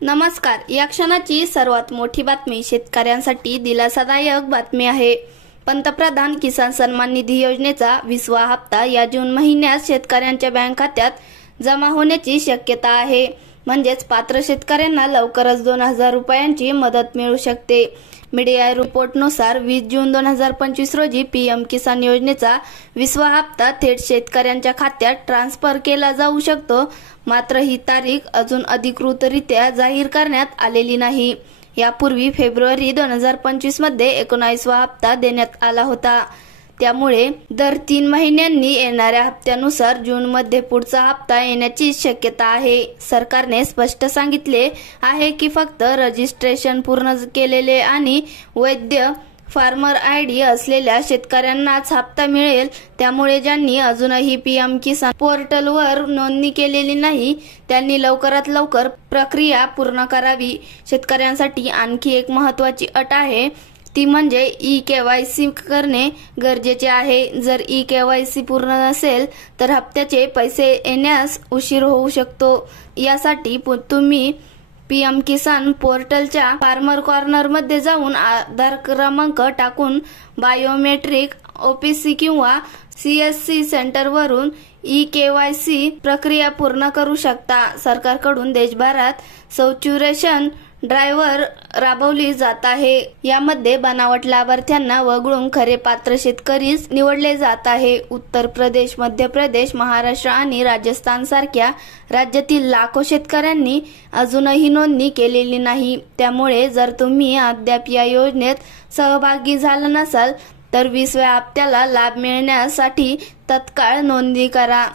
नमस्कार. या क्षणाची सर्वात मोठी बातमी शेतकऱ्यांसाठी दिलासादायक बातमी आहे. पंतप्रधान किसान सन्मान निधी योजनेचा 20वा हप्ता या जून महिन्यात शेतकऱ्यांच्या बँक खात्यात जमा होण्याची शक्यता आहे. म्हणजेच पात्र शेतकऱ्यांना लवकरच 2000 रुपयांची मदत मिळू शकते. मीडिया रिपोर्टनुसार 20 जून 2025 रोजी पीएम किसान योजनेचा 20वा हप्ता थेट शेतकऱ्यांच्या खात्यात ट्रान्सफर केला जाऊ शकतो. मात्र ही तारीख अजून अधिकृतरित्या जाहीर करण्यात आलेली नाही. यापूर्वी फेब्रुवारी 2025 मध्ये 19वा हप्ता देण्यात आला होता. त्यामुळे दर 3 महिन्यांनी येणाऱ्या हप्त्यानुसार जूनमध्ये पुढचा हप्ता येण्याची शक्यता आहे. सरकारने स्पष्ट सांगितले आहे की फक्त रजिस्ट्रेशन पूर्ण केलेले आणि वैध फार्मर आयडी असलेल्या शेतकऱ्यांनाच हप्ता मिळेल. त्यामुळे ज्यांनी अजूनही पीएम किसान पोर्टलवर नोंदणी केलेली नाही त्यांनी लवकरात लवकर प्रक्रिया पूर्ण करावी. शेतकऱ्यांसाठी आणखी एक महत्त्वाची अट आहे ती म्हणजे ई-केवायसी करणे गरजेचे आहे. जर ई-केवायसी पूर्ण नसेल तर हप्त्याचे पैसे येण्यास उशीर होऊ शकतो. यासाठी तुम्ही पीएम किसान पोर्टलच्या फार्मर कॉर्नर मध्ये जाऊन आधार क्रमांक टाकून बायोमेट्रिक ओपीसी किंवा सीएससी सेंटरवरून ई-केवायसी प्रक्रिया पूर्ण करू शकता. सरकारकडून देशभरात सॅच्युरेशन ड्राइव्ह राबवली जात आहे. यामध्ये बनावट लाभार्थ्यांना वगळून खरे पात्र शेतकरीच निवडले जात आहे. उत्तर प्रदेश, मध्य प्रदेश, महाराष्ट्र आणि राजस्थान सारख्या राज्यातील लाखो शेतकऱ्यांनी अजूनही नोंदणी केलेली नाही. त्यामुळे जर तुम्ही अद्याप या योजनेत सहभागी झाला नसाल तर 20व्या हप्त्याला लाभ मिळण्यासाठी तत्काळ नोंदणी करा.